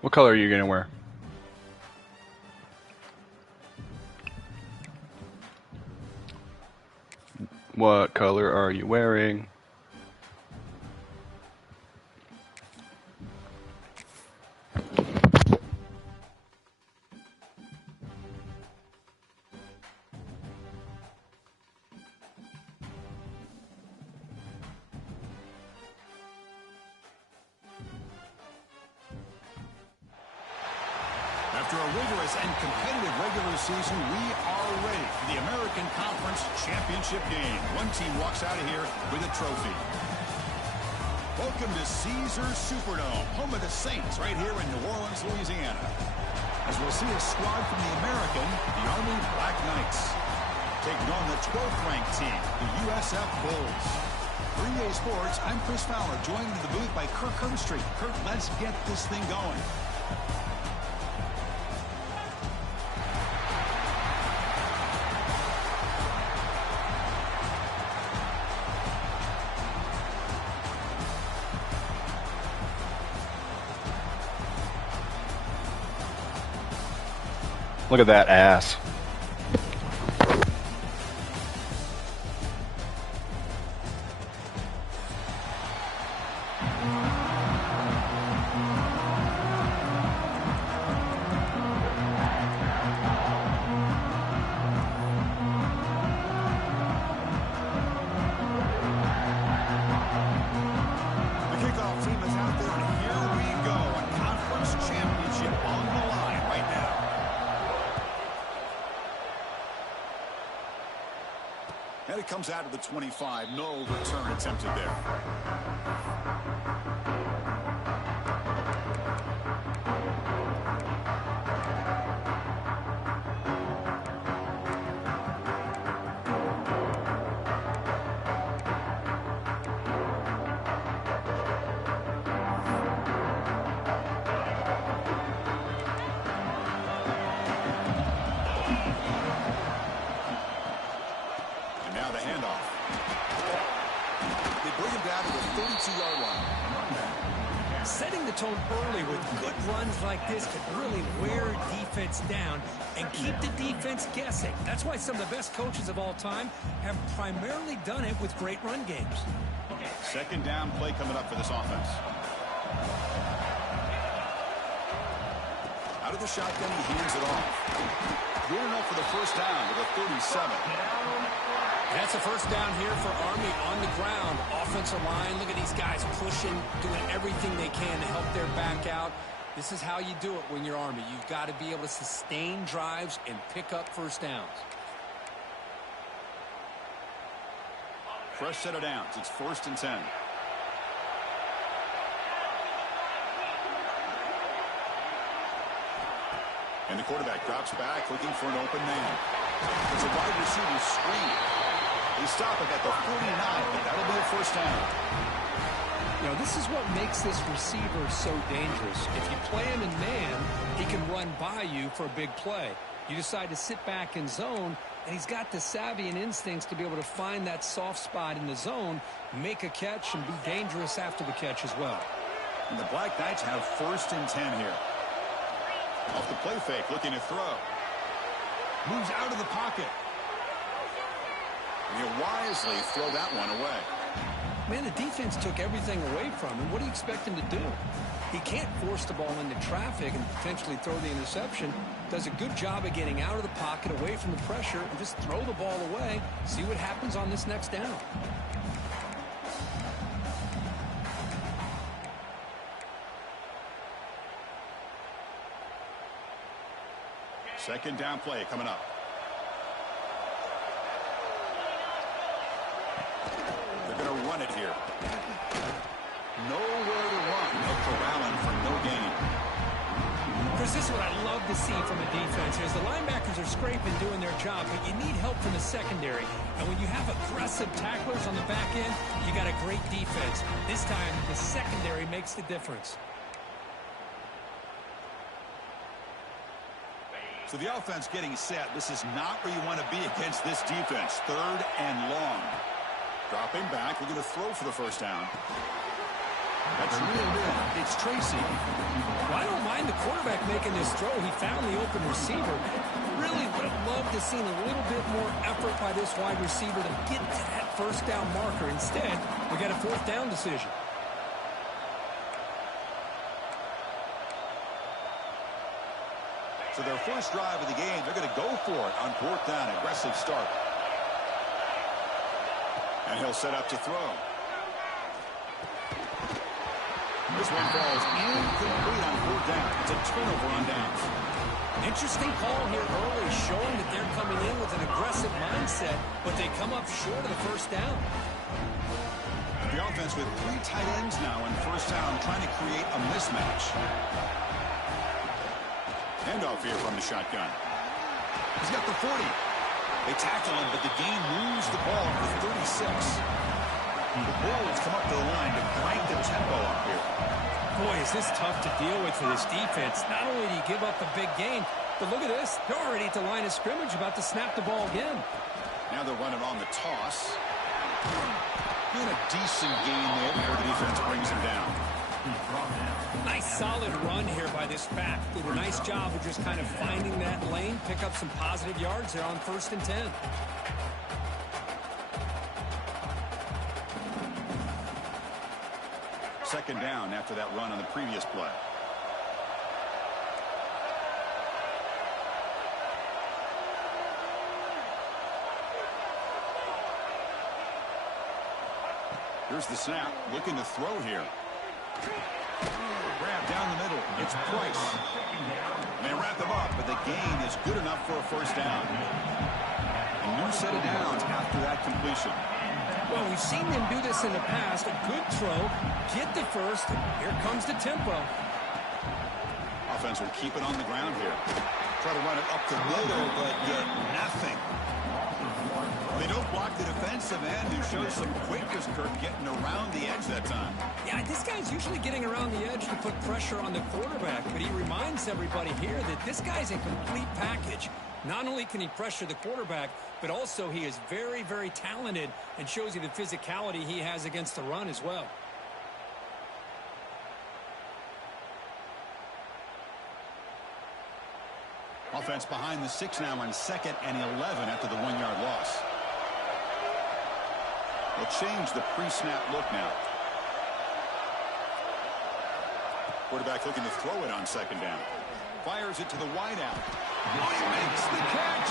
What color are you going to wear? What color are you wearing? After a rigorous and competitive regular season, we are ready for the American Conference Championship game. One team walks out of here with a trophy. Welcome to Caesars Superdome, home of the Saints, right here in New Orleans, Louisiana. As we'll see a squad from the American, the Army Black Knights, taking on the 12th ranked team, the USF Bulls. For EA Sports, I'm Chris Fowler, joined in the booth by Kirk Herbstreit. Kirk, let's get this thing going. Look at that ass. And it comes out of the 25. No return attempted there. Setting the tone early with good runs like this can really wear defense down and keep the defense guessing. That's why some of the best coaches of all time have primarily done it with great run games. Second down play coming up for this offense. Out of the shotgun, he hands it off. Good enough for the first down with a 37. That's a first down here for Army on the ground. Offensive line, look at these guys pushing, doing everything they can to help their back out. This is how you do it when you're Army. You've got to be able to sustain drives and pick up first downs. Fresh set of downs. It's 1st and 10. And the quarterback drops back, looking for an open man. It's a wide receiver screen. They stop it at the 49, but that'll be a first down. You know, this is what makes this receiver so dangerous. If you play him in man, he can run by you for a big play. You decide to sit back in zone, and he's got the savvy and instincts to be able to find that soft spot in the zone, make a catch, and be dangerous after the catch as well. And the Black Knights have 1st and 10 here. Off the play fake, looking to throw. Moves out of the pocket. And he'll wisely throw that one away. Man, the defense took everything away from him. What do you expect him to do? He can't force the ball into traffic and potentially throw the interception. Does a good job of getting out of the pocket, away from the pressure, and just throw the ball away. See what happens on this next down. Second down play coming up. They're going to run it here. Nowhere to run. No corralling for no gain. Chris, this is what I love to see from a defense. Is the linebackers are scraping, doing their job, but you need help from the secondary. And when you have aggressive tacklers on the back end, you got a great defense. This time, the secondary makes the difference. So the offense getting set. This is not where you want to be against this defense. 3rd and long. Dropping back. We're going to throw for the first down. That's reeled in. It's Tracy. Well, I don't mind the quarterback making this throw. He found the open receiver. Really would have loved to seen a little bit more effort by this wide receiver to get to that first down marker. Instead, we got a fourth down decision. So their first drive of the game, they're going to go for it on fourth down. Aggressive start. And he'll set up to throw. This one falls incomplete on fourth down. It's a turnover on downs. Interesting call here early, showing that they're coming in with an aggressive mindset, but they come up short of the first down. The offense with 3 tight ends now in first down, trying to create a mismatch. Handoff here from the shotgun. He's got the 40. They tackle him, but the game moves the ball to 36. The Bulls come up to the line to crank the tempo up here. Boy, is this tough to deal with for this defense. Not only do you give up a big gain, but look at this. They're already at the line of scrimmage, about to snap the ball again. Now they're running on the toss. Doing a decent gain there before the defense brings him down. Nice solid run here by this back. Did a nice job of just kind of finding that lane, pick up some positive yards there on 1st and 10. Second down after that run on the previous play. Here's the snap, looking to throw here. Grab down the middle. It's Price. And they wrap him up, but the gain is good enough for a first down. A new set of downs after that completion. Well, we've seen them do this in the past. A good throw, get the first. Here comes the tempo. Offense will keep it on the ground here. Try to run it up the middle, but get nothing. They don't block the defensive end, who shows some quickness, Kirk, getting around the edge that time. Yeah, this guy's usually getting around the edge to put pressure on the quarterback, but he reminds everybody here that this guy's a complete package. Not only can he pressure the quarterback, but also he is very, very talented and shows you the physicality he has against the run as well. Offense behind the 6 now on 2nd and 11 after the 1-yard loss. They'll change the pre-snap look now. Quarterback looking to throw it on 2nd down. Fires it to the wideout. Oh, he makes the catch!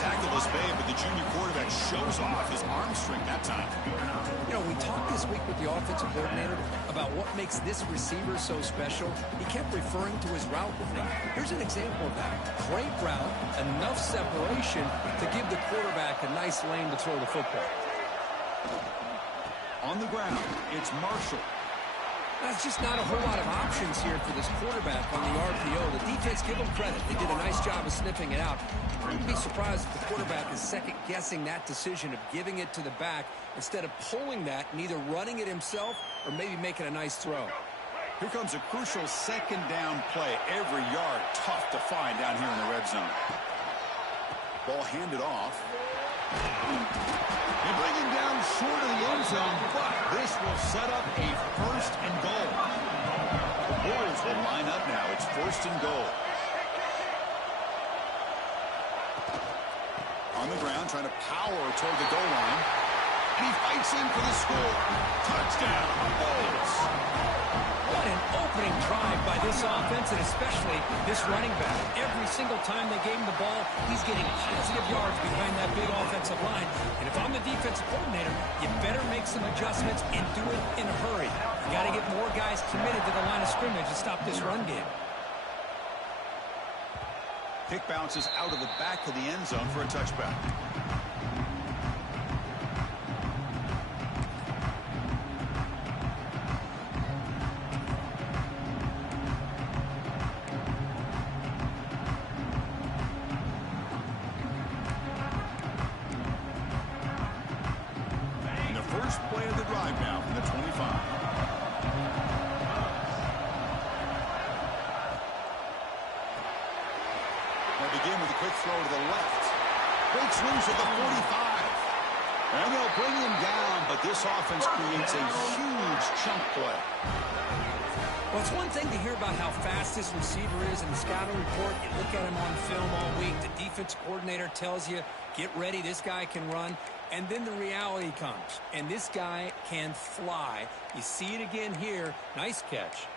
Tackle is made, but the junior quarterback shows off his arm strength that time. You know, we talked this week with the offensive coordinator about what makes this receiver so special. He kept referring to his route running. Here's an example of that. Great route, enough separation to give the quarterback a nice lane to throw the football. On the ground, it's Marshall. That's just not a whole lot of options here for this quarterback on the RPO. The defense, give them credit. They did a nice job of sniffing it out. I wouldn't be surprised if the quarterback is second-guessing that decision of giving it to the back instead of pulling that and either running it himself or maybe making a nice throw. Here comes a crucial 2nd down play. Every yard tough to find down here in the red zone. Ball handed off. They bring him down short of the end zone, but this will set up a 1st and goal. The Bulls will line up now. It's 1st and goal. On the ground, trying to power toward the goal line. And he fights in for the score. Touchdown, Bulls. What an opening drive by this offense, and especially this running back. Every single time they gave him the ball, he's getting positive yards behind that big offensive line. And if I'm the defensive coordinator, you better make some adjustments and do it in a hurry. You got to get more guys committed to the line of scrimmage to stop this run game. Kick bounces out of the back of the end zone for a touchback. First play of the drive now from the 25. They begin with a quick throw to the left. Breaks loose at the 45. And they'll bring him down, but this offense creates a huge chunk play. Well, it's one thing to hear about how fast this receiver is in the scouting report. You look at him on film all week. The defense coordinator tells you, get ready, this guy can run. And then the reality comes, and this guy can fly. You see it again here. Nice catch.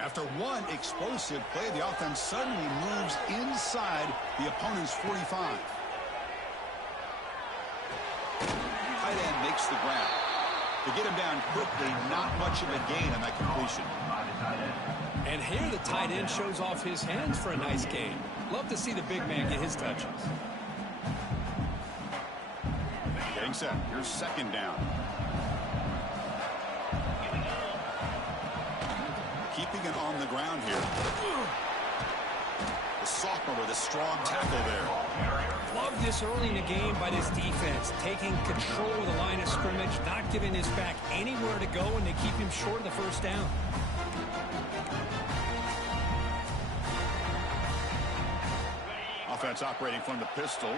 After one explosive play, the offense suddenly moves inside the opponent's 45. Tight end makes the grab. To get him down quickly, not much of a gain on that completion. And here the tight end shows off his hands for a nice gain. Love to see the big man get his touches. Getting set. Here's second down. Keeping it on the ground here. The sophomore with a strong tackle there. Love this early in the game by this defense. Taking control of the line of scrimmage, not giving this back anywhere to go, and they keep him short of the first down. Offense operating from the pistol.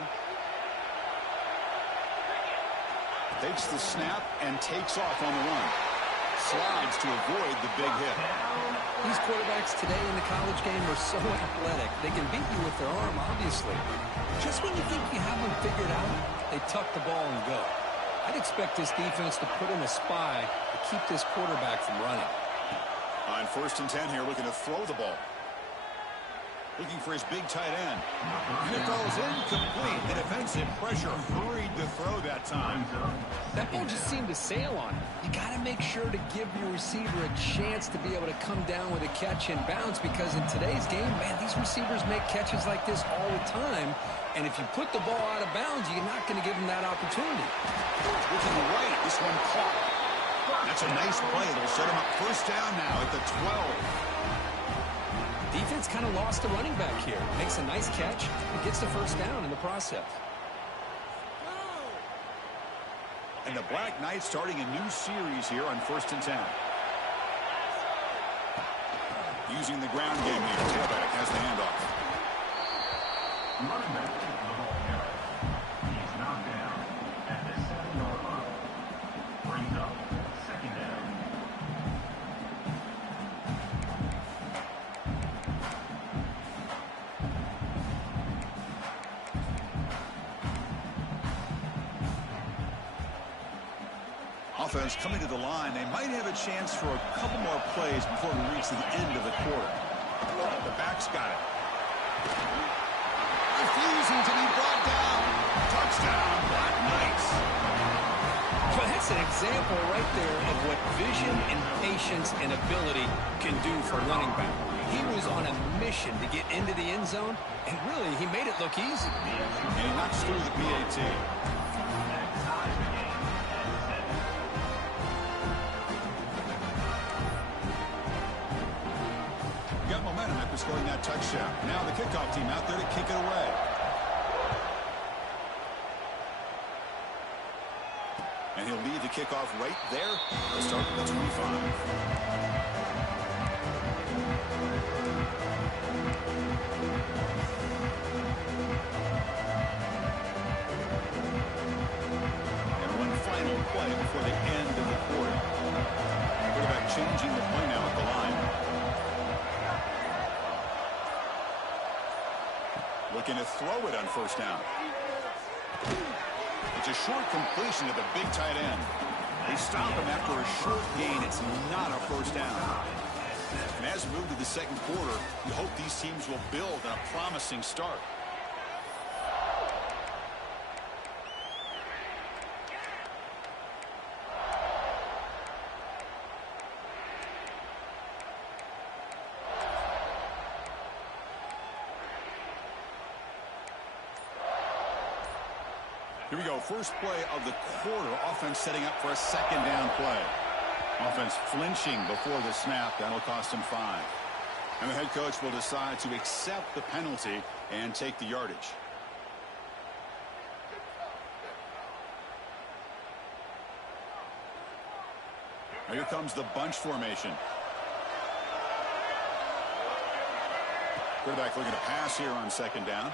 Takes the snap and takes off on the run. Slides to avoid the big hit. These quarterbacks today in the college game are so athletic. They can beat you with their arm, obviously. Just when you think you have them figured out, they tuck the ball and go. I'd expect this defense to put in a spy to keep this quarterback from running. On 1st and 10 here, looking to throw the ball. Looking for his big tight end. And it goes incomplete. The defensive pressure hurried to throw that time. That ball just seemed to sail on him. You got to make sure to give your receiver a chance to be able to come down with a catch and bounce, because in today's game, man, these receivers make catches like this all the time. And if you put the ball out of bounds, you're not going to give them that opportunity. Looking right, this one caught. That's a nice play. It'll set him up first down now at the 12. Defense kind of lost the running back here. Makes a nice catch and gets the first down in the process. And the Black Knights starting a new series here on 1st and 10. Using the ground game here. Tailback has the handoff. Running back takes the ball carry. He's knocked down at the 7-yard line. Brings up second down. Offense coming to the line. They might have a chance for a couple more plays before we reach the end of the quarter. The back's got it. Refusing to be brought down. Touchdown, Black Knights. Well, that's an example right there of what vision and patience and ability can do for a running back. He was on a mission to get into the end zone, and really, he made it look easy. And he knocks through the PAT. Got momentum after scoring that touchdown. Now the kickoff team out there to kick it away. And he'll lead the kickoff right there. They'll start at the 25. Play before the end of the quarter. Quarterback changing the play now at the line. Looking to throw it on first down. It's a short completion to the big tight end. They stop him after a short gain. It's not a first down. And as we move to the second quarter, you hope these teams will build on a promising start. Here we go, first play of the quarter. Offense setting up for a second down play. Offense flinching before the snap. That'll cost them 5. And the head coach will decide to accept the penalty and take the yardage. Now here comes the bunch formation. Quarterback looking to pass here on second down.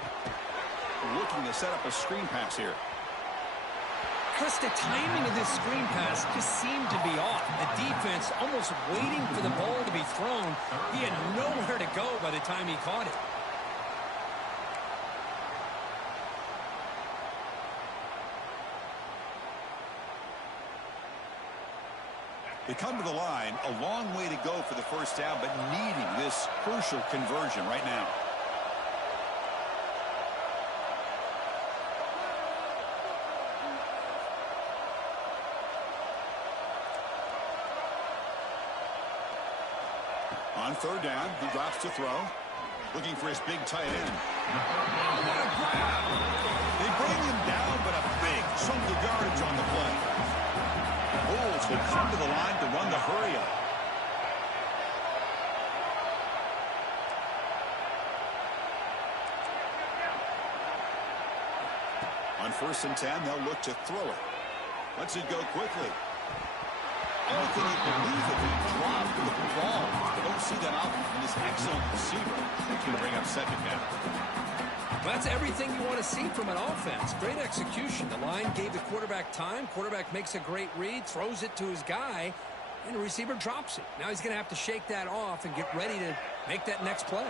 Looking to set up a screen pass here. Chris, the timing of this screen pass just seemed to be off. The defense almost waiting for the ball to be thrown. He had nowhere to go by the time he caught it. They come to the line, a long way to go for the first down, but needing this crucial conversion right now. On third down, he drops to throw, looking for his big tight end. Oh, what a grab! They bring him down, but a big chunk of yardage on the play. Bulls will come to the line to run the hurry-up. On 1st and 10, they'll look to throw it. Lets it go quickly. Oh, can you believe it? He dropped the ball. I don't see that often from this excellent receiver. It's going to bring up second down. That's everything you want to see from an offense. Great execution. The line gave the quarterback time. Quarterback makes a great read, throws it to his guy, and the receiver drops it. Now he's going to have to shake that off and get ready to make that next play.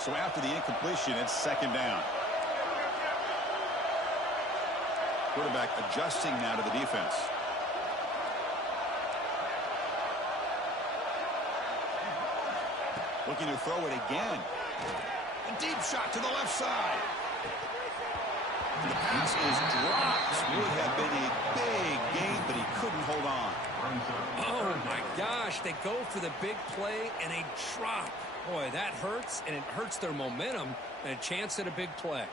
So after the incompletion, it's second down. Quarterback adjusting now to the defense. Looking to throw it again. A deep shot to the left side. The pass is dropped. Would have been a big gain, but he couldn't hold on. Oh, my gosh. They go for the big play, and they drop. Boy, that hurts, and it hurts their momentum and a chance at a big play.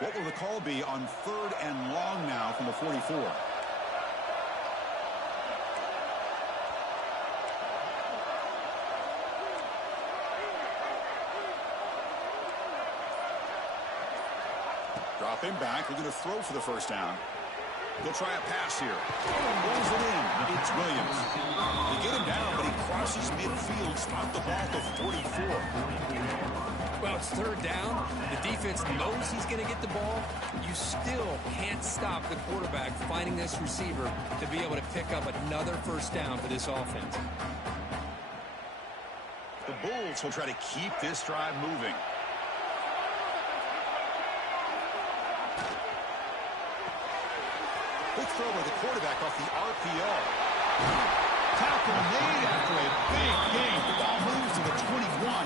What will the call be on 3rd and long now from the 44? Dropping back, looking to throw for the first down. They'll try a pass here. Rolls it in. It's Williams. They get him down, but he crosses midfield, spot the ball to 44. Well, it's 3rd down. The defense knows he's going to get the ball. You still can't stop the quarterback finding this receiver to be able to pick up another first down for this offense. The Bulls will try to keep this drive moving. Quick throw by the quarterback off the RPO. Tackle made after a big gain. The ball moves to the 21.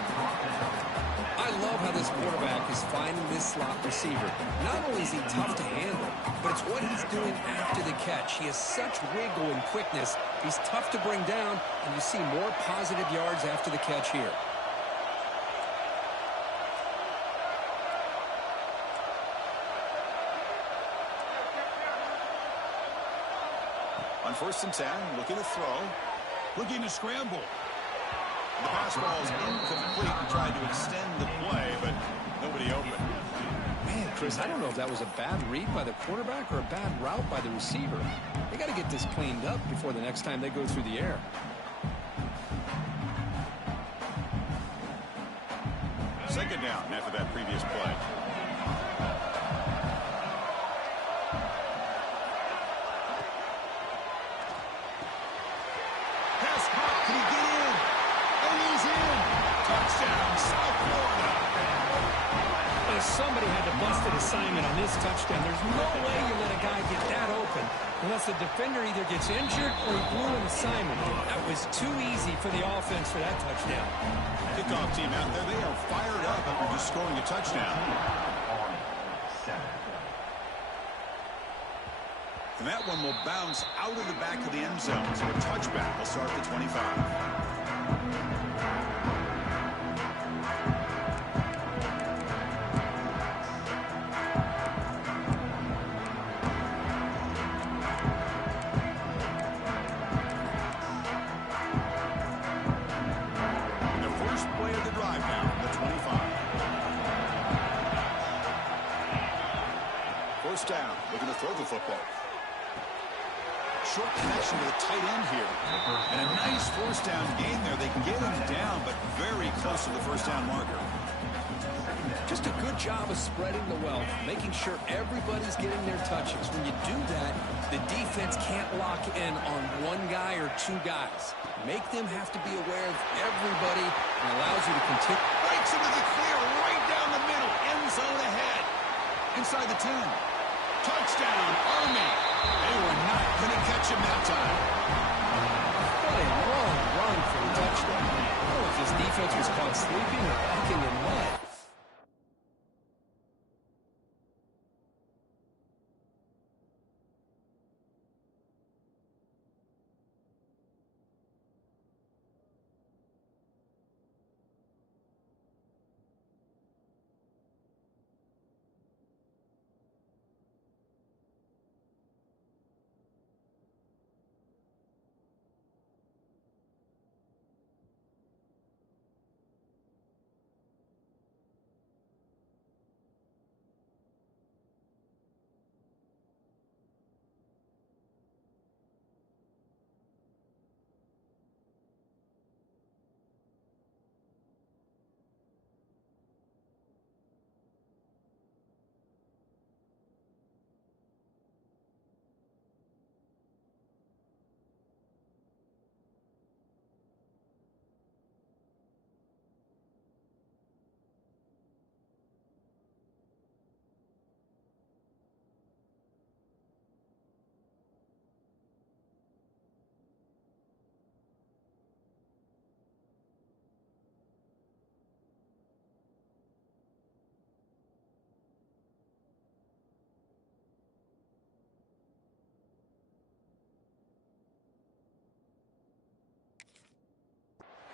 I love how this quarterback is finding this slot receiver. Not only is he tough to handle, but it's what he's doing after the catch. He has such wiggle and quickness. He's tough to bring down, and you see more positive yards after the catch here. On 1st and 10, looking to throw, looking to scramble. The pass ball is incomplete and tried to extend the play, but nobody open. Man, Chris, I don't know if that was a bad read by the quarterback or a bad route by the receiver. They got to get this cleaned up before the next time they go through the air. Second down after that previous play. Somebody had to bust an assignment on this touchdown. There's no way you let a guy get that open unless the defender either gets injured or he blew an assignment. That was too easy for the offense for that touchdown. Kickoff team out there, they are fired up after just scoring a touchdown. And that one will bounce out of the back of the end zone. So a touchback will start the 25. Down, looking to throw the football. Short connection to the tight end here. And a nice first down gain there. They can get him down, but very close to the first down marker. Just a good job of spreading the wealth, making sure everybody's getting their touches. When you do that, the defense can't lock in on one guy or two guys. Make them have to be aware of everybody and allows you to continue. Breaks into the clear right down the middle. End zone ahead. Inside the 10. Touchdown, Army. They were not going to catch him that time. What a long run for a touchdown. I don't know if this defense was caught sleeping or walking in mud.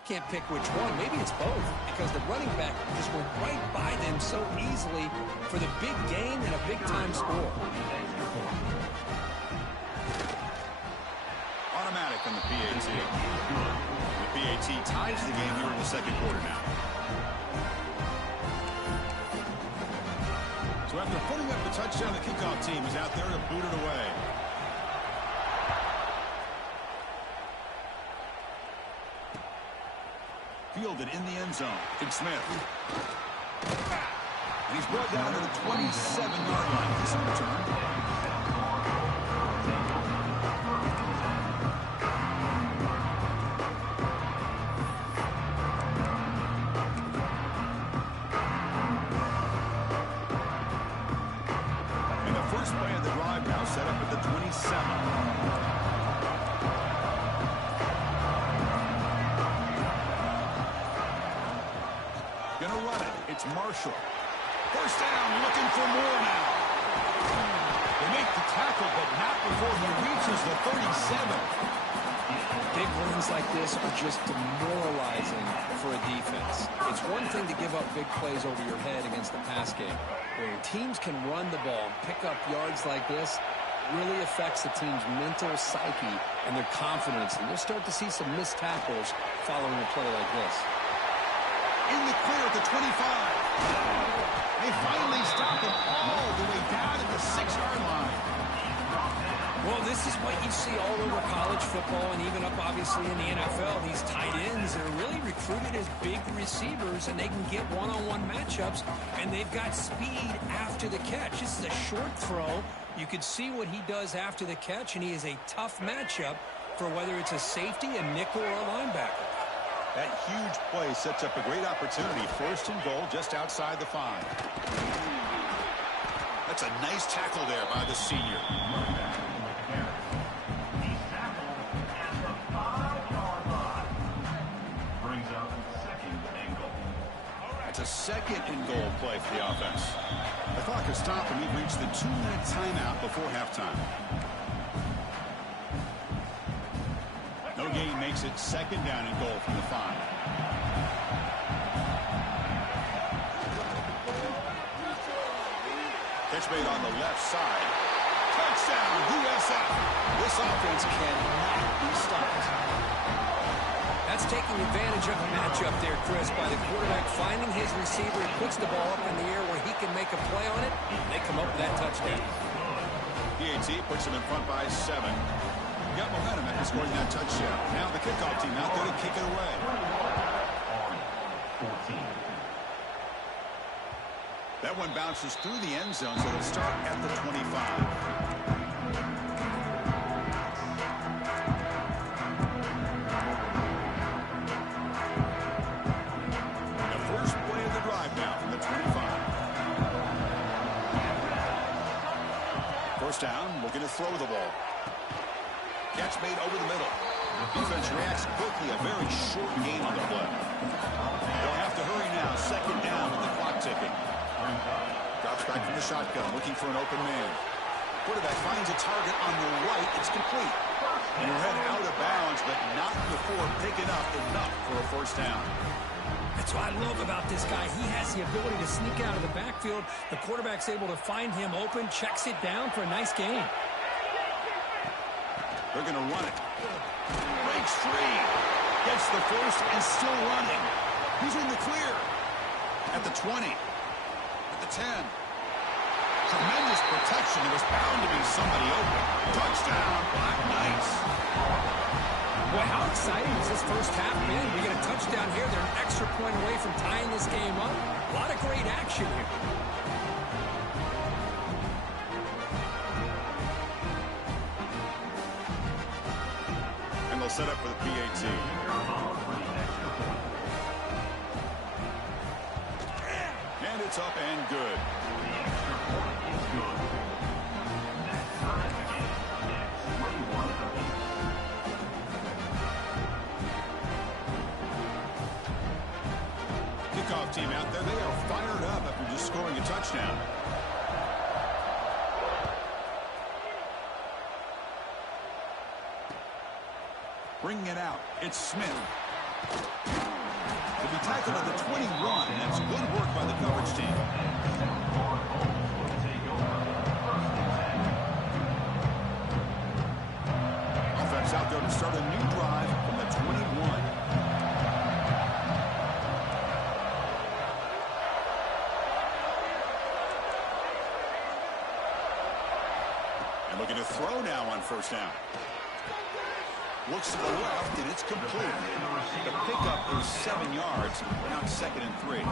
Can't pick which one. Maybe it's both, because the running back just went right by them so easily for the big gain and a big-time score. Automatic on the PAT. The PAT ties the game here in the second quarter now. So after putting up the touchdown, the kickoff team is out there to boot it away. Fielded in the end zone. Big Smith. And he's brought down to the 27-yard line. This return. And the first play of the drive now set up at the 27. Gonna run it. It's Marshall. First down, looking for more now. They make the tackle, but not before he reaches the 37. Big runs like this are just demoralizing for a defense. It's one thing to give up big plays over your head against the pass game. When teams can run the ball and pick up yards like this, it really affects the team's mental psyche and their confidence. And you'll start to see some missed tackles following a play like this. In the clear at the 25. They finally stop him all the way down at the 6-yard line. Well, this is what you see all over college football and even up, obviously, in the NFL. These tight ends are really recruited as big receivers, and they can get one-on-one matchups, and they've got speed after the catch. This is a short throw. You could see what he does after the catch, and he is a tough matchup for whether it's a safety, a nickel, or a linebacker. That huge play sets up a great opportunity. First and goal just outside the 5. That's a nice tackle there by the senior. He's tackled at the 5-yard line. Brings up second and goal. It's a second and goal play for the offense. The clock has stopped, and we've reached the 2-minute timeout before halftime. No gain makes it second down and goal from the 5. Catch made on the left side. Touchdown, USF. This offense cannot be stopped. That's taking advantage of a matchup there, Chris, by the quarterback finding his receiver. He puts the ball up in the air where he can make a play on it. They come up with that touchdown. PAT puts him in front by 7. Got momentum after scoring that touchdown. Now the kickoff team out there to kick it away. 14. That one bounces through the end zone, so it'll start at the 25. First down, looking to throw the ball. Catch made over the middle. Defense reacts quickly, a very short game on the play. They'll have to hurry now, second down with the clock ticking. Drops back from the shotgun, looking for an open man. Quarterback finds a target on the right, it's complete. And ran out of bounds, but not before picking up enough for a first down. That's what I love about this guy. He has the ability to sneak out of the backfield. The quarterback's able to find him open, checks it down for a nice gain. They're going to run it. Breaks free. Gets the first and still running. He's in the clear. At the 20. At the 10. Tremendous protection. There was bound to be somebody open. Touchdown. Nice. Boy, how exciting has this first half been? We get a touchdown here. They're an extra point away from tying this game up. A lot of great action here. And they'll set up for the PAT. And it's up and good. Kickoff team out there, they are fired up after just scoring a touchdown. Bringing it out, it's Smith. To be tackled at the 21, and that's good work by the coverage team. Offense out there to start a new drive from the 21. Looking to throw now on first down. Looks to the left, and it's complete. The pickup is 7 yards. Now it's 2nd and 3.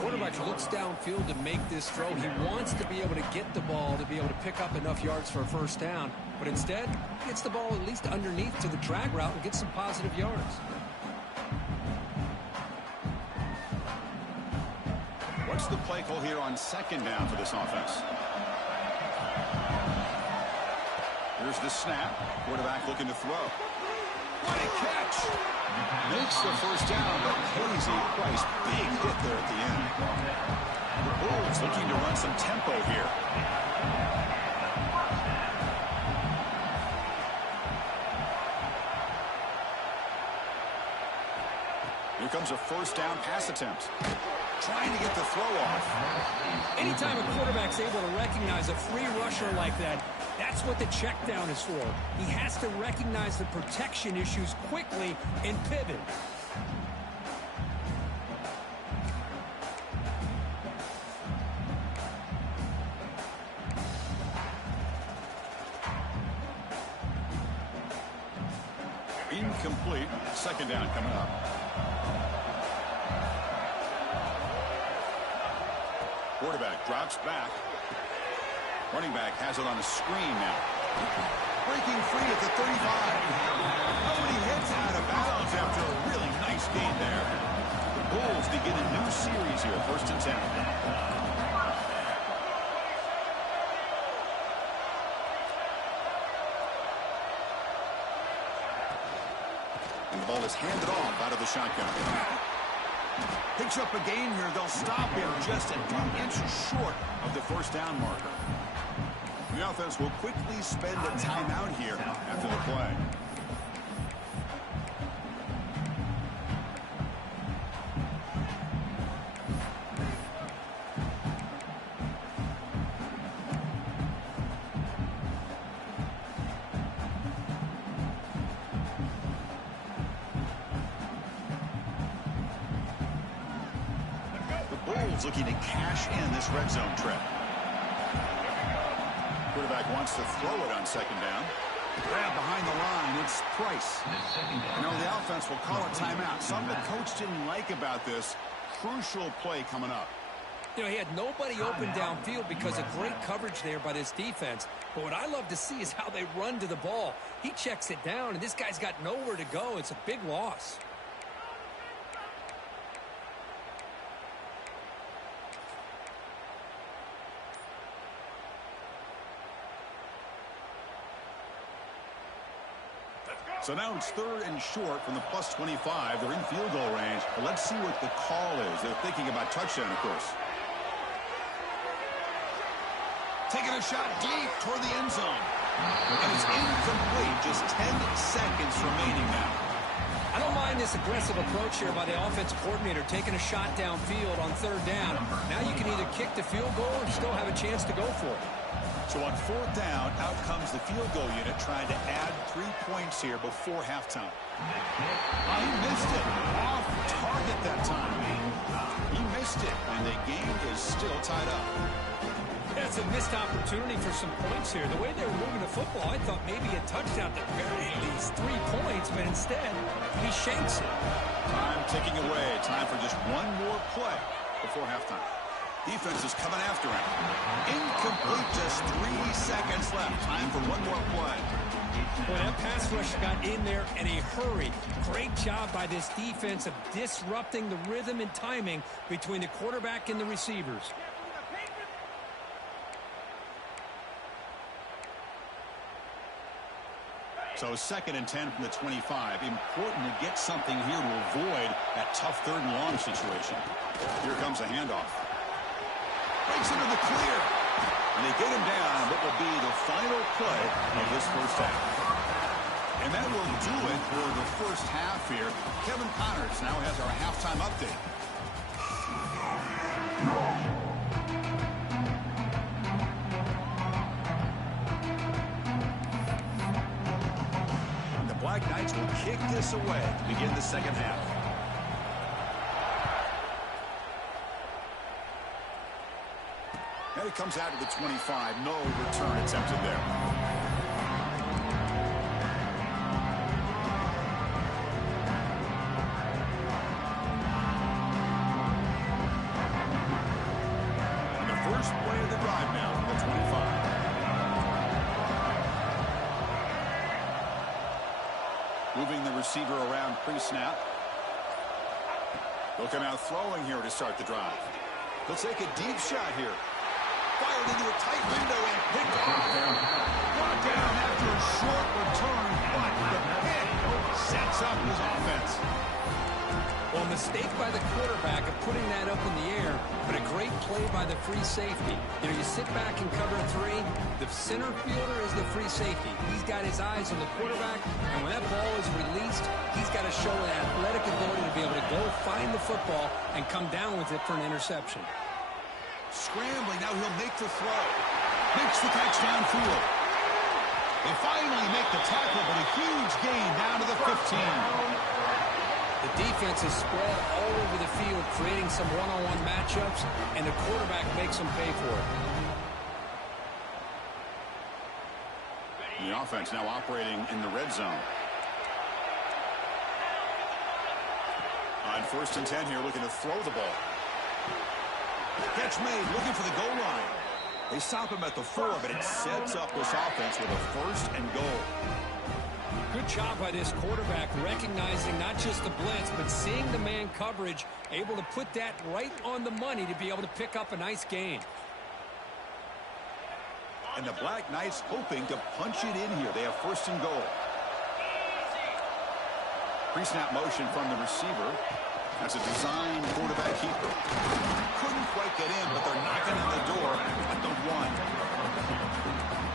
Quarterback looks downfield to make this throw. He wants to be able to get the ball to be able to pick up enough yards for a first down. But instead, he gets the ball at least underneath to the drag route and gets some positive yards. What's the play call here on second down for this offense? Here's the snap. Quarterback looking to throw. What a catch! Makes the first down, but pays a price. Big hit there at the end. The Bulls looking to run some tempo here. Here comes a first down pass attempt. Trying to get the throw off. Anytime a quarterback's able to recognize a free rusher like that, that's what the check down is for. He has to recognize the protection issues quickly and pivot. Incomplete. Second down coming up. Quarterback drops back. Running back has it on a screen now. Breaking free at the 35. Nobody hits out of bounds after a really nice gain there. The Bulls begin a new series here, 1st and 10. And the ball is handed off out of the shotgun. Picks up a gain here. They'll stop him just a few inches short of the first down marker. The offense will quickly spend a timeout here after the play. Looking to cash in this red zone trip. Quarterback wants to throw it on second down. Grab behind the line. It's Price. You know, the offense will call a timeout. Something the coach didn't like about this. Crucial play coming up. You know, he had nobody open downfield because of great coverage there by this defense. But what I love to see is how they run to the ball. He checks it down, and this guy's got nowhere to go. It's a big loss. So now it's 3rd and short from the plus 25. They're in field goal range. But let's see what the call is. They're thinking about touchdown, of course. Taking a shot deep toward the end zone. And it's incomplete. Just 10 seconds remaining now. I don't mind this aggressive approach here by the offensive coordinator, taking a shot downfield on 3rd down. Now you can either kick the field goal or still have a chance to go for it. So on 4th down, out comes the field goal unit trying to add 3 points here before halftime. He missed it. Off target that time. He missed it, and the game is still tied up. That's a missed opportunity for some points here. The way they were moving the football, I thought maybe a touchdown at very least 3 points, but instead, he shanks it. Time ticking away. Time for just one more play before halftime. Defense is coming after him. Incomplete, just 3 seconds left. Time for one more play. Well, that pass rush got in there in a hurry. Great job by this defense of disrupting the rhythm and timing between the quarterback and the receivers. So 2nd and 10 from the 25. Important to get something here to avoid that tough 3rd and long situation. Here comes a handoff. Breaks into the clear. And they get him down on what will be the final play of this first half. And that will do it for the first half here. Kevin Connors now has our halftime update. And the Black Knights will kick this away to begin the second half. And it comes out to the 25. No return attempted there. And the first play of the drive now from the 25. Moving the receiver around pre-snap. They'll come out throwing here to start the drive. They'll take a deep shot here. Fired into a tight window and picked off. Brought down after a short return, but the pick sets up his offense. Well, mistake by the quarterback of putting that up in the air, but a great play by the free safety. You know, you sit back and cover 3. The center fielder is the free safety. He's got his eyes on the quarterback, and when that ball is released, he's got to show an athletic ability to be able to go find the football and come down with it for an interception. Scrambling, now he'll make the throw. Makes the catch downfield. They finally make the tackle, but a huge gain down to the 15. The defense is spread all over the field, creating some one-on-one matchups, and the quarterback makes them pay for it. The offense now operating in the red zone. On 1st and 10 here, looking to throw the ball. Catch made, looking for the goal line. They stop him at the 4, but it sets up this offense with a 1st and goal. Good job by this quarterback, recognizing not just the blitz, but seeing the man coverage, able to put that right on the money to be able to pick up a nice gain. And the Black Knights hoping to punch it in here. They have 1st and goal. Pre-snap motion from the receiver. That's a design quarterback keeper. Couldn't quite get in, but they're knocking on the door at the 1.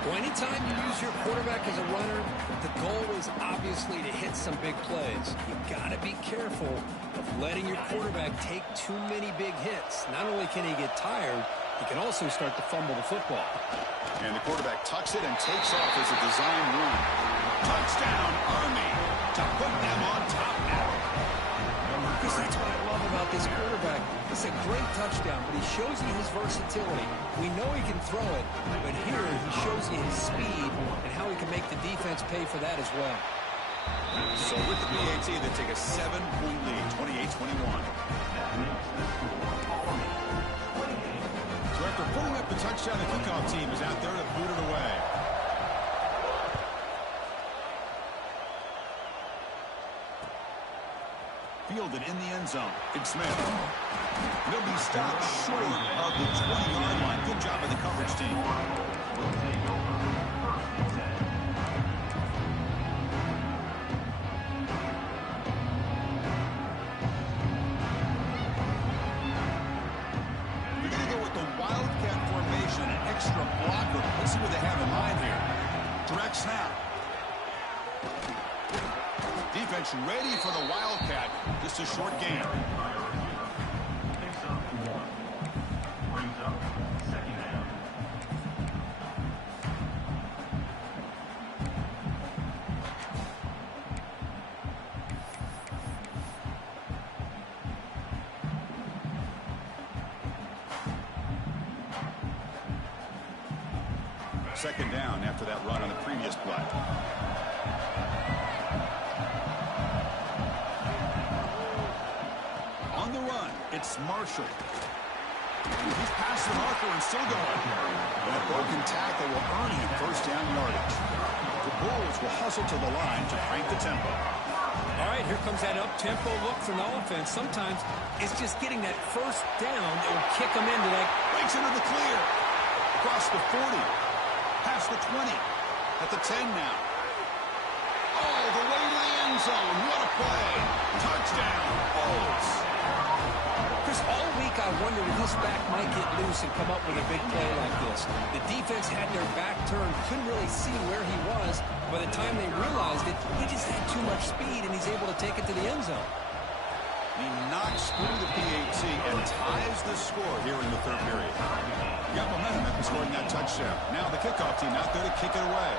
Well, anytime you use your quarterback as a runner, the goal is obviously to hit some big plays. You've got to be careful of letting your quarterback take too many big hits. Not only can he get tired, he can also start to fumble the football. And the quarterback tucks it and takes off as a design run. Touchdown, Army, to put them on top now. Because that's what I love about this quarterback. It's a great touchdown, but he shows you his versatility. We know he can throw it, but here he shows you his speed and how he can make the defense pay for that as well. So with the PAT, they take a 7-point lead, 28-21. So after putting up the touchdown, the kickoff team is out there to boot it away. Fielded in the end zone. It's Smith. They'll be stopped short of the 20-yard line. Good job by the coverage team. Extra blocker. Let's see what they have in mind here. Direct snap. Defense ready for the Wildcat. Just a short game. Picks up 1. Brings up 2nd down. Second down after that run on the previous play. On the run, it's Marshall. He's past the marker and still going. That broken tackle will earn him first down yardage. The Bulls will hustle to the line to crank the tempo. All right, here comes that up-tempo look from the offense. Sometimes it's just getting that first down that will kick them into that. Breaks into the clear. Across the 40. Past the 20. At the 10 now. All the way to the end zone. What a play. Touchdown. Bulls. Chris, all week I wondered if this back might get loose and come up with a big play like this. The defense had their back turned, couldn't really see where he was. By the time they realized it, he just had too much speed, and he's able to take it to the end zone. He knocks through the PAT and ties the score here in the third period. Got momentum after scoring that touchdown. Now the kickoff team out there to kick it away.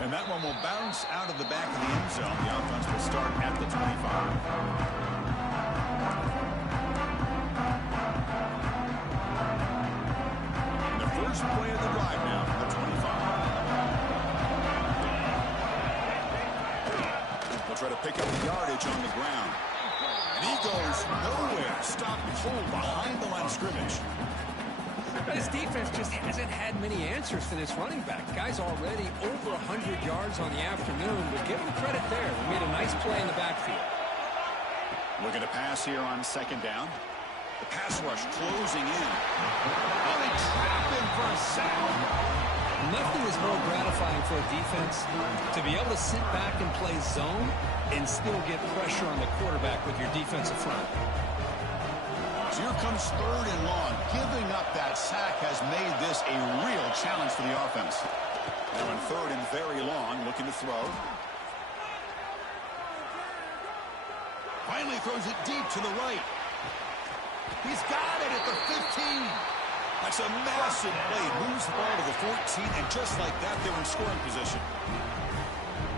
And that one will bounce out of the back of the end zone. The offense will start at the 25. And the first play of the drive now from the 25. They'll try to pick up the yardage on the ground. And he goes nowhere. Stopped cold behind the line of scrimmage. This defense just hasn't had many answers for this running back. Guy's already over 100 yards on the afternoon, but give him credit there. He made a nice play in the backfield. Looking to pass here on second down. The pass rush closing in. Oh, they trap him for a sack. Nothing is more gratifying for a defense to be able to sit back and play zone and still get pressure on the quarterback with your defensive front. So here comes third and long. Giving up that sack has made this a real challenge for the offense. Now in third and very long, looking to throw. Finally throws it deep to the right. He's got it at the 15. That's a massive play. Moves the ball to the 14, and just like that, they're in scoring position.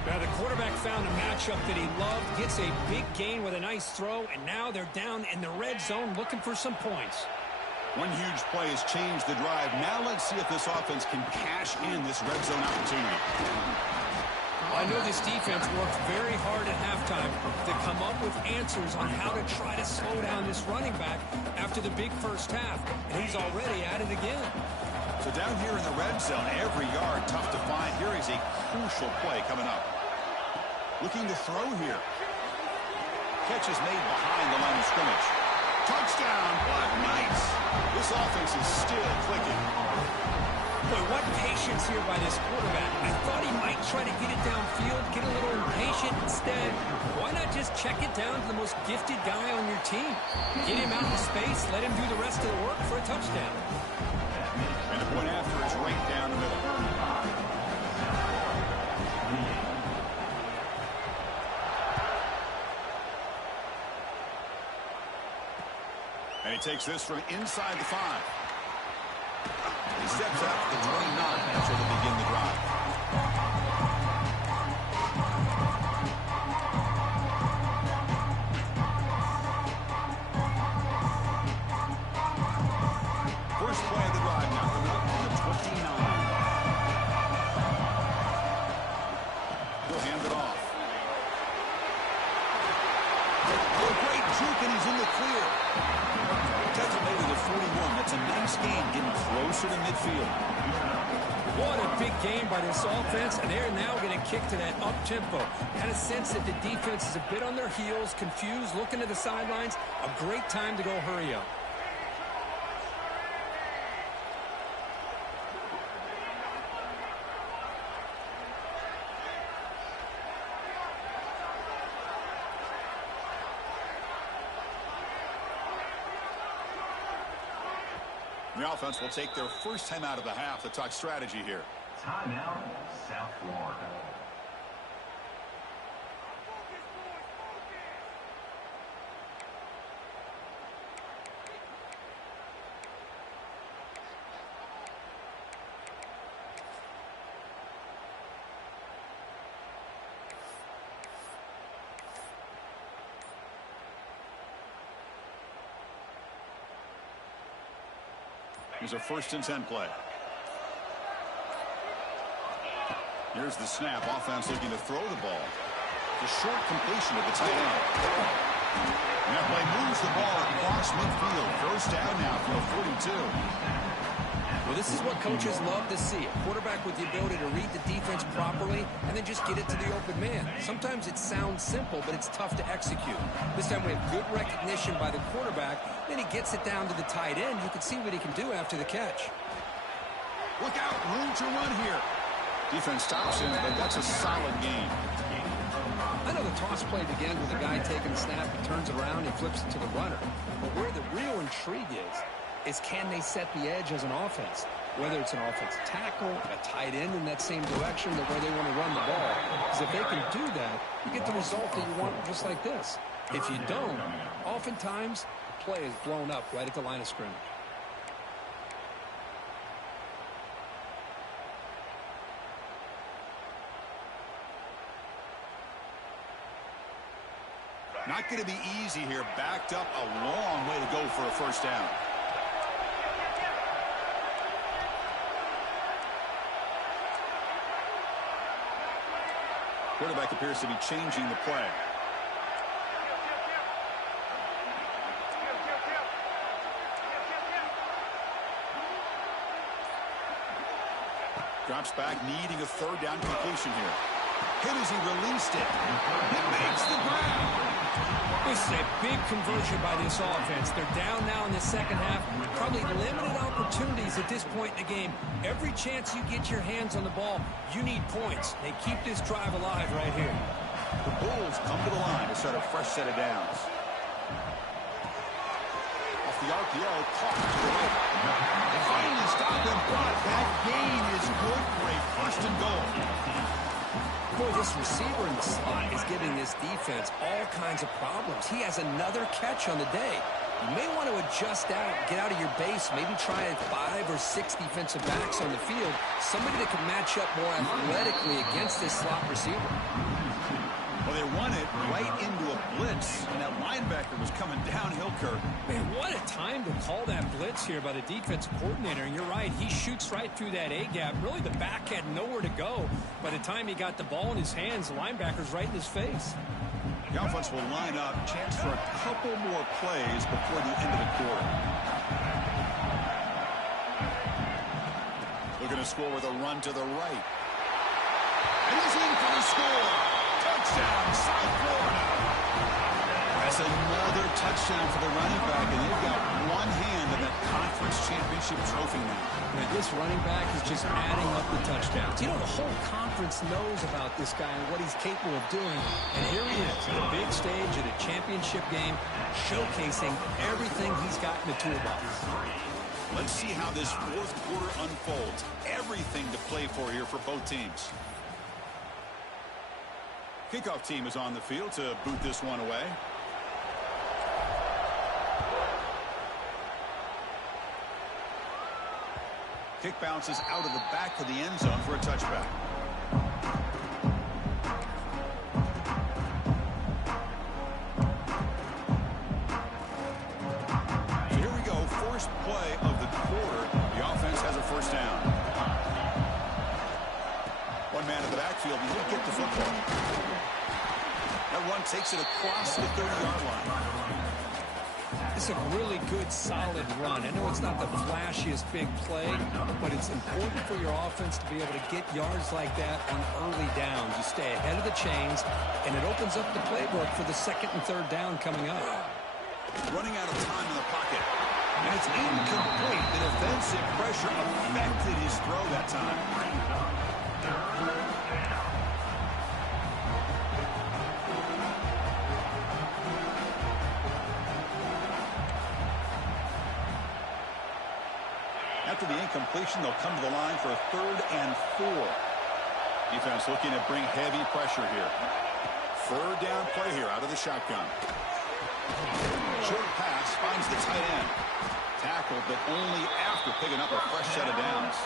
Now the quarterback found a matchup that he loved, gets a big gain with a nice throw, and now they're down in the red zone looking for some points. One huge play has changed the drive. Now let's see if this offense can cash in this red zone opportunity. I know this defense worked very hard at halftime to come up with answers on how to try to slow down this running back after the big first half, and he's already at it again. So down here in the red zone, every yard tough to find. Here is a crucial play coming up. Looking to throw here. Catch is made behind the line of scrimmage. Touchdown, Black Knights. This offense is still clicking. Boy, what patience here by this quarterback. I thought he might try to get it downfield, get a little impatient. Instead, why not just check it down to the most gifted guy on your team? Get him out in space, let him do the rest of the work for a touchdown. And the point after is right down the middle. And he takes this from inside the 5. He steps out to the 29. That's where they begin the drive. He'll hand it off. Oh, great juke, and he's in the clear. Takes it maybe to 41. That's a nice gain, getting closer to midfield. What a big game by this offense, and they're now going to kick to that up-tempo. Kind of sense that the defense is a bit on their heels, confused, looking to the sidelines. A great time to go hurry up. The offense will take their first time out of the half to talk strategy here. Timeout, South Florida. Here's a 1st and 10 play. Here's the snap. Offense looking to throw the ball. The short completion of the tight end. And that play moves the ball across midfield. First down now from the 42. Well, this is what coaches love to see. A quarterback with the ability to read the defense properly and then just get it to the open man. Sometimes it sounds simple, but it's tough to execute. This time we have good recognition by the quarterback. Then he gets it down to the tight end. You can see what he can do after the catch. Look out, room to run here. Defense stops him, but that's a solid game. I know the toss play begins with a guy taking the snap, he turns around, he flips it to the runner. But where the real intrigue is can they set the edge as an offense? Whether it's an offensive tackle, a tight end in that same direction that where they want to run the ball. Because if they can do that, you get the result that you want just like this. If you don't, oftentimes the play is blown up right at the line of scrimmage. Not going to be easy here. Backed up a long way to go for a first down. Quarterback appears to be changing the play. Drops back, needing a 3rd down completion here. Hit as he released it. It makes the ground. This is a big conversion by this offense. They're down now in the second half. Probably limited opportunities at this point in the game. Every chance you get your hands on the ball, you need points. They keep this drive alive right here. The Bulls come to the line to start a fresh set of downs. Off the RPO, caught to the right. They finally stop him, but that gain is good for a 1st and goal. Boy, this receiver in the slot is giving this defense all kinds of problems. He has another catch on the day. You may want to adjust out, get out of your base, maybe try 5 or 6 defensive backs on the field, somebody that can match up more athletically against this slot receiver. Well, they run it right into a blitz, and that linebacker was coming downhill, Kirk. Man, what a time to call that blitz here by the defensive coordinator. And you're right, he shoots right through that A-gap. Really, the back had nowhere to go. By the time he got the ball in his hands, the linebacker's right in his face. The offense will line up. Chance for a couple more plays before the end of the quarter. Looking to score with a run to the right. And he's in for the score. Touchdown, South Florida. That's another touchdown for the running back, and they've got one hand in that conference championship trophy now. Man, this running back is just adding up the touchdowns. You know, the whole conference knows about this guy and what he's capable of doing. And here he is, the big stage at a championship game, showcasing everything he's got in the toolbox. Let's see how this 4th quarter unfolds. Everything to play for here for both teams. Kickoff team is on the field to boot this one away. Kick bounces out of the back of the end zone for a touchback. So here we go, first play of the quarter. The offense has a first down. One man in the backfield. He did get with the football. That one takes it across the 30-yard line. It's a really good, solid run. I know it's not the flashiest big play, but it's important for your offense to be able to get yards like that on early downs. You stay ahead of the chains, and it opens up the playbook for the second and third down coming up. Running out of time in the pocket. And it's incomplete. The defensive pressure affected his throw that time. After the incompletion, they'll come to the line for a 3rd and 4. Defense looking to bring heavy pressure here. 3rd down play here out of the shotgun. Short pass finds the tight end. Tackled, but only after picking up a fresh set of downs.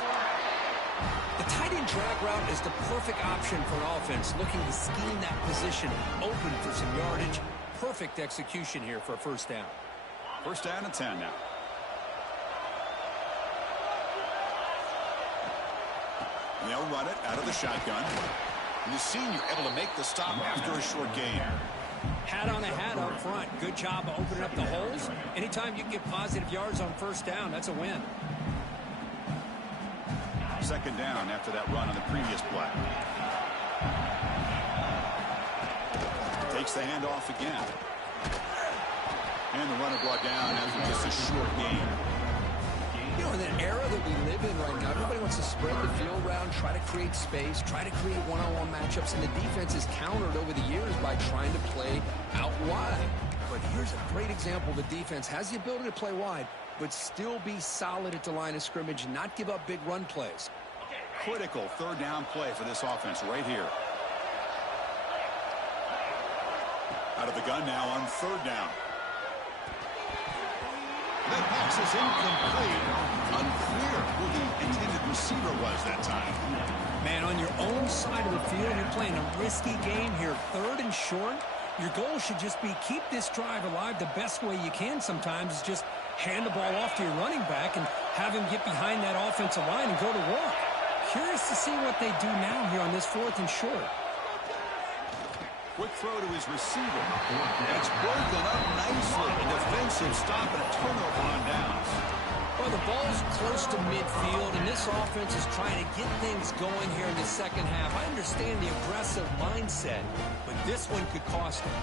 The tight end drag route is the perfect option for an offense looking to scheme that position open for some yardage. Perfect execution here for a first down. 1st down and 10 now. And they'll run it out of the shotgun. And the senior able to make the stop after a short gain. Hat on a hat up front. Good job of opening up the holes. Anytime you can get positive yards on 1st down, that's a win. 2nd down after that run on the previous play. Takes the handoff again. And the runner brought down after just a short gain. You know, in the era that we live in right now, everybody wants to spread the field around, try to create space, try to create one-on-one matchups, and the defense is countered over the years by trying to play out wide. But here's a great example. The defense has the ability to play wide, but still be solid at the line of scrimmage and not give up big run plays. Critical 3rd down play for this offense right here. Out of the gun now on 3rd down. That pass is incomplete. Unclear who the intended receiver was that time. Man, on your own side of the field, you're playing a risky game here. 3rd and short. Your goal should just be keep this drive alive the best way you can sometimes is just hand the ball off to your running back and have him get behind that offensive line and go to work. Curious to see what they do now here on this 4th and short. Quick throw to his receiver. It's broken up nicely. A defensive stop and a turnover on downs. Well, the ball's close to midfield, and this offense is trying to get things going here in the 2nd half. I understand the aggressive mindset, but this one could cost them.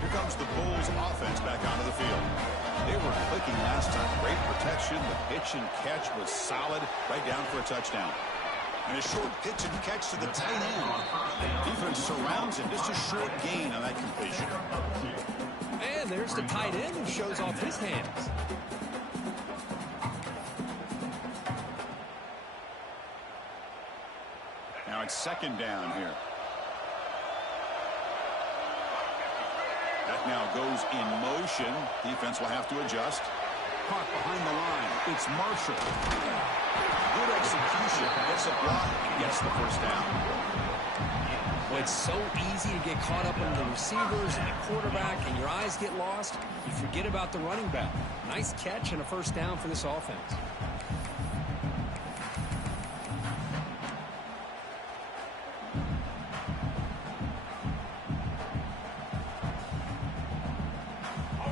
Here comes the Bulls offense back onto the field. They were clicking last time. Great protection. The pitch and catch was solid. Right down for a touchdown. And a short pitch and catch to the tight end. Defense surrounds him. Just a short gain on that completion. And there's the tight end who shows off his hands. Now it's 2nd down here. That now goes in motion. Defense will have to adjust. Caught behind the line. It's Marshall. Good execution. Gets a block and gets the 1st down. Well, it's so easy to get caught up in the receivers and the quarterback, and your eyes get lost. You forget about the running back. Nice catch and a 1st down for this offense.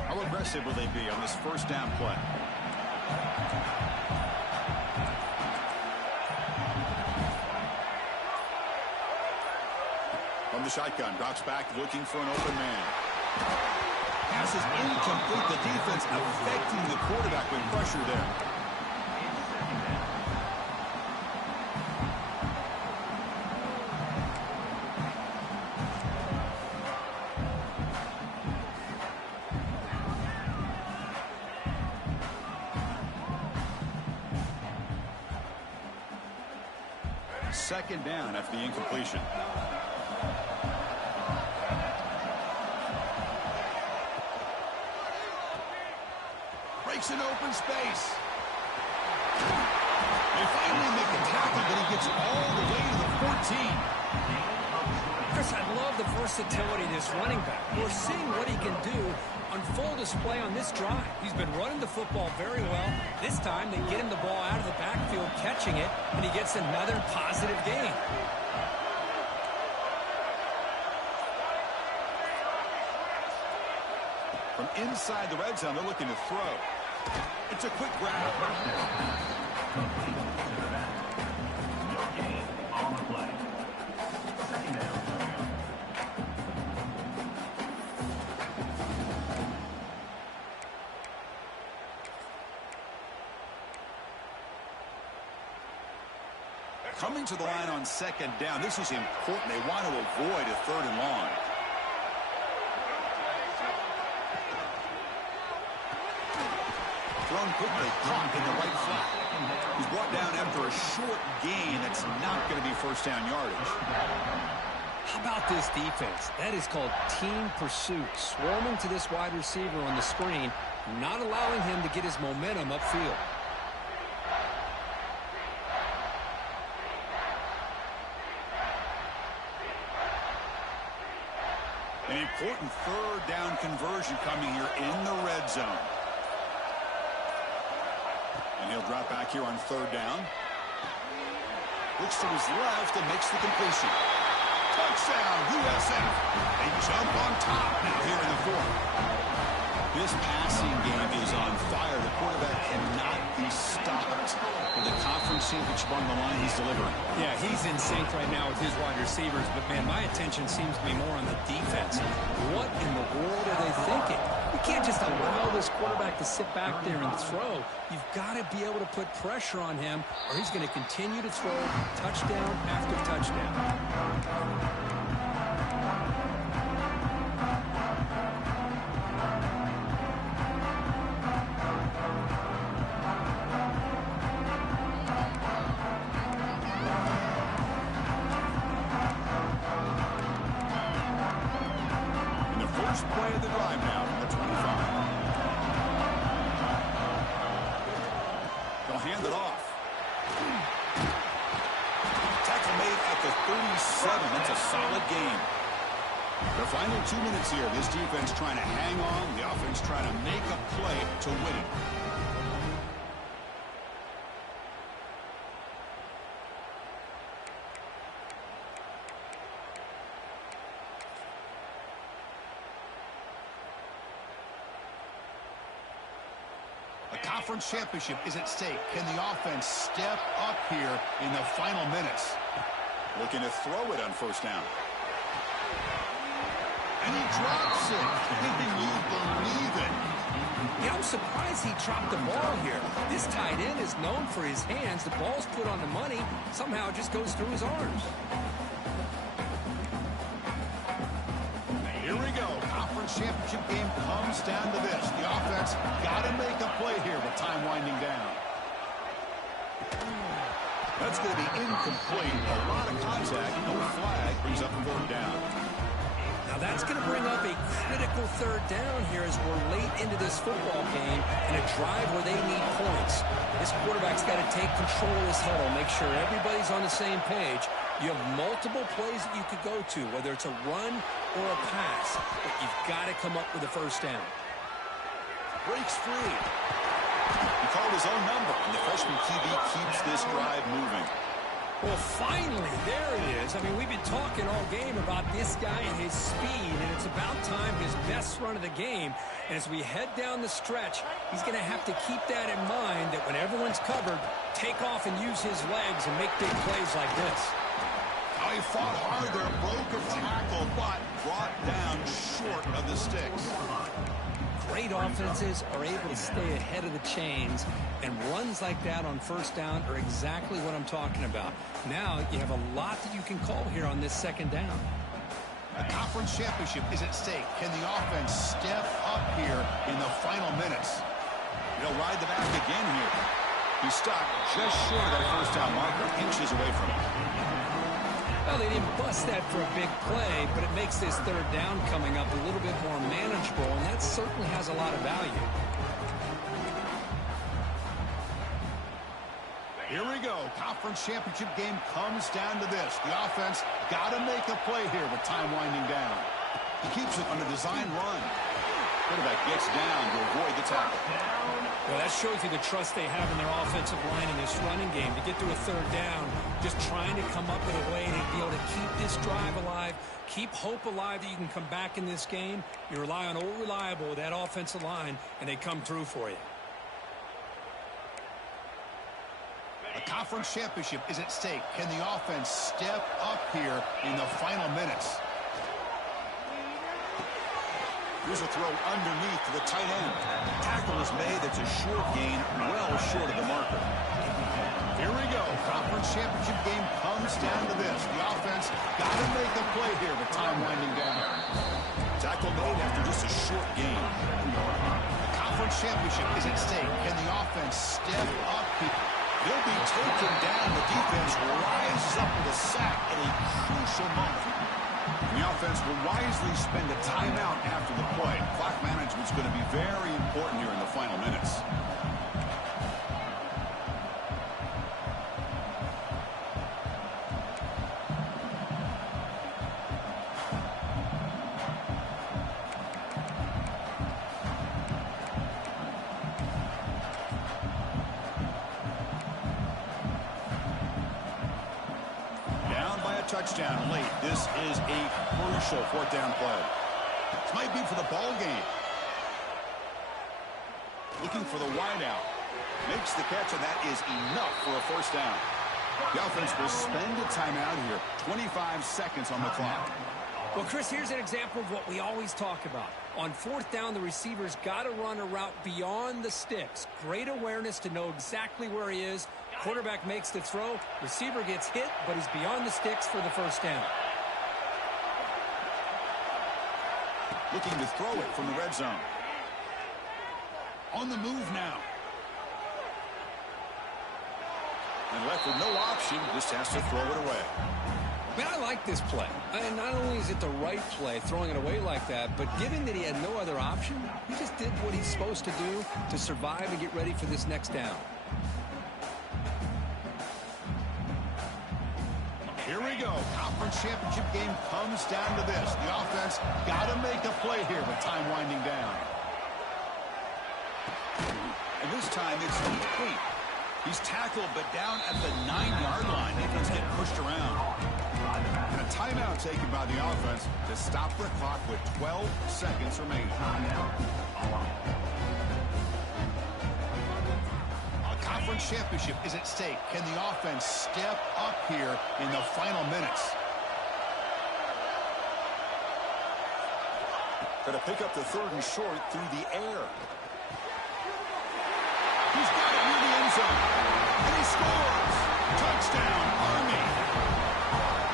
How aggressive will they be on this 1st down play? From the shotgun, drops back looking for an open man. Pass is incomplete. The defense affecting the quarterback with pressure there. Second down after the incompletion. Breaks an open space. They finally make the tackle, but he gets all the way to the 14. Chris, I love the versatility of this running back. We're seeing what he can do on full display on this drive. He's been running the football very well. This time they get him the ball out of the backfield, catching it, and he gets another positive gain. From inside the red zone, they're looking to throw. It's a quick grab. Complete to the back. No gain on the play. Second down. Coming to the line on second down. This is important. They want to avoid a third and long. Thrown quickly, caught in the right flat. He's brought down after a short gain. That's not going to be first down yardage. How about this defense? That is called team pursuit. Swarming to this wide receiver on the screen, not allowing him to get his momentum upfield. An important third down conversion coming here in the red zone. And he'll drop back here on third down. Looks to his left and makes the completion. Touchdown, USF. They jump on top now here in the fourth. This passing game is on fire. The quarterback cannot be stopped. With the conference championship on the line, he's delivering. Yeah, he's in sync right now with his wide receivers, but man, my attention seems to be more on the defense. What in the world are they thinking? You can't just allow this quarterback to sit back there and throw. You've got to be able to put pressure on him, or he's going to continue to throw touchdown after touchdown. Play of the drive now from the 25. They'll hand it off. Tackle made at the 37. That's a solid game. The final 2 minutes here. This defense trying to hang on. The offense trying to make a play to win it. Conference championship is at stake. Can the offense step up here in the final minutes? Looking to throw it on first down. And he drops it. Can you believe it? Yeah, I'm surprised he dropped the ball here. This tight end is known for his hands. The ball's put on the money. Somehow it just goes through his arms. Here we go. Conference championship game comes down to this. The offense got to make a play here with time winding down. That's going to be incomplete. A lot of contact. No flag. Brings up third down. Now that's going to bring up a critical third down here as we're late into this football game in a drive where they need points. This quarterback's got to take control of this huddle, make sure everybody's on the same page. You have multiple plays that you could go to, whether it's a run or a pass, but you've got to come up with a first down. Breaks free. He called his own number, and the freshman QB keeps this drive moving. Well, finally, there it is. I mean, we've been talking all game about this guy and his speed, and it's about time his best run of the game. And as we head down the stretch, he's going to have to keep that in mind, that when everyone's covered, take off and use his legs and make big plays like this. Oh, he fought hard there, broke a tackle, but brought down short of the sticks. Great offenses are able to stay ahead of the chains, and runs like that on first down are exactly what I'm talking about. Now you have a lot that you can call here on this second down. A conference championship is at stake. Can the offense step up here in the final minutes? He'll ride the back again here. He's stopped just short of that first down marker, inches away from it. Well, they didn't bust that for a big play, but it makes this third down coming up a little bit more manageable, and that certainly has a lot of value. Here we go. Conference championship game comes down to this. The offense got to make a play here with time winding down. He keeps it on a design run. Quarterback gets down to avoid the tackle. Well, that shows you the trust they have in their offensive line in this running game. To get to a third down, just trying to come up with a way to be able to keep this drive alive, keep hope alive that you can come back in this game. You rely on Old Reliable with that offensive line, and they come through for you. A conference championship is at stake. Can the offense step up here in the final minutes? Here's a throw underneath to the tight end. Tackle is made. That's a short gain, well short of the marker. Here we go. Conference championship game comes down to this. The offense got to make a play here, but time winding down. Tackle made after just a short gain. The conference championship is at stake. Can the offense step up here? They'll be taken down. The defense rises up with a sack at a crucial moment. The offense will wisely spend a timeout after the play. Clock management's going to be very important here in the final minutes. Touchdown late. This is a crucial fourth down play. This might be for the ball game. Looking for the wideout. Makes the catch, and that is enough for a first down. The offense will spend a timeout here. 25 seconds on the clock. Well, Chris, here's an example of what we always talk about. On fourth down, the receiver's got to run a route beyond the sticks. Great awareness to know exactly where he is. Quarterback makes the throw. Receiver gets hit, but he's beyond the sticks for the first down. Looking to throw it from the red zone. On the move now. And left with no option, just has to throw it away. Man, I like this play. And not only is it the right play, throwing it away like that, but given that he had no other option, he just did what he's supposed to do to survive and get ready for this next down. Here we go. Conference championship game comes down to this. The offense got to make a play here with time winding down. And this time it's complete. He's tackled, but down at the 9-yard line. Defense get pushed around. And a timeout taken by the offense to stop the clock with 12 seconds remaining. A conference championship is at stake. Can the offense step up here in the final minutes? Going to pick up the third and short through the air. He's got it near the end zone. And he scores. Touchdown, Army.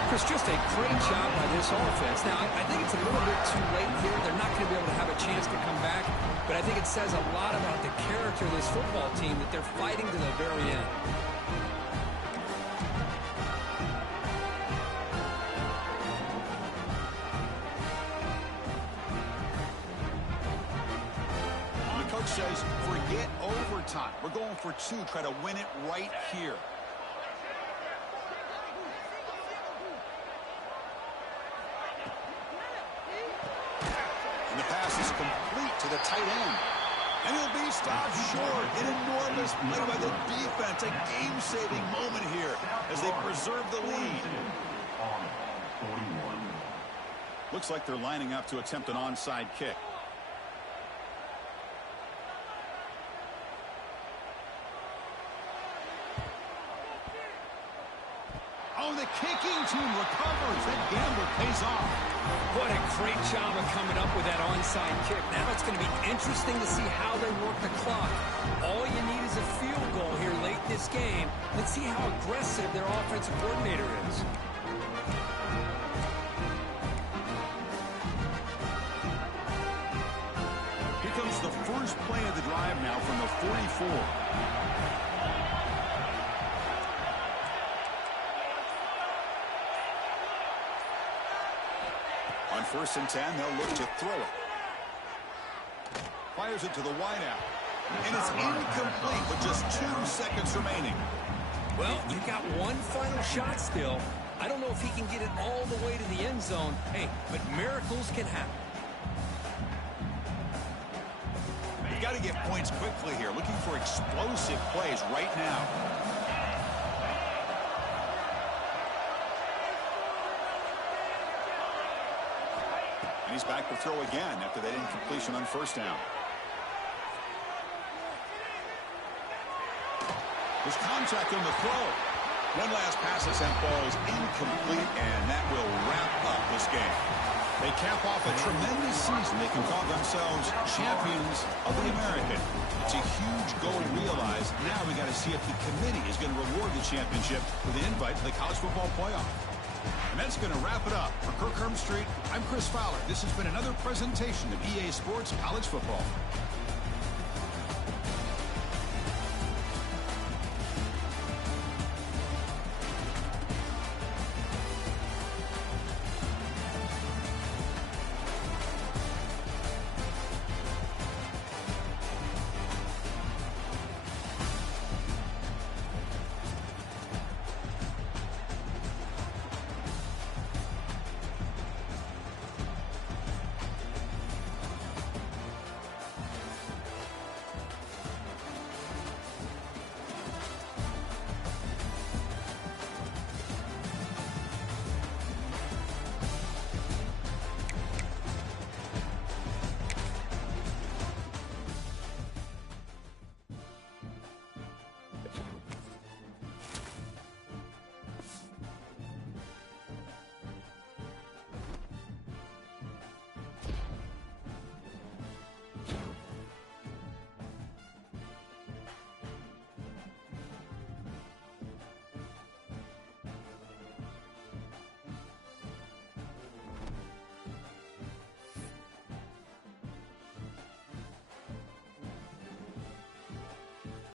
Chris, just a great job by this offense. Now, I think it's a little bit too late here. They're not going to be able to have a chance to come back. But I think it says a lot about the character of this football team that they're fighting to the very end. The coach says, forget overtime. We're going for two. Try to win it right here. And the pass is complete to the tight end. And he'll be stopped short. An enormous play by the defense. A game-saving moment here as they preserve the lead. Looks like they're lining up to attempt an onside kick. Oh, the kicking team recovers. That gamble pays off. What a great job of coming up with that onside kick. Now it's going to be interesting to see how they work the clock. All you need is a field goal here late in this game. Let's see how aggressive their offensive coordinator is. Here comes the first play of the drive now from the 44. On 1st and 10, they'll look to throw it. Fires it to the wideout. And it's incomplete with just 2 seconds remaining. Well, you've got one final shot still. I don't know if he can get it all the way to the end zone. Hey, but miracles can happen. got to get points quickly here. Looking for explosive plays right now. And he's back to throw again after that incompletion on first down. There's contact on the throw. One last pass at St. Paul is incomplete, and that will wrap up this game. They cap off a tremendous season. They can call themselves champions of the American. It's a huge goal realized. Now we got to see if the committee is going to reward the championship with an invite to the college football playoff. And that's going to wrap it up. For Kirk Street, I'm Chris Fowler. This has been another presentation of EA Sports College Football.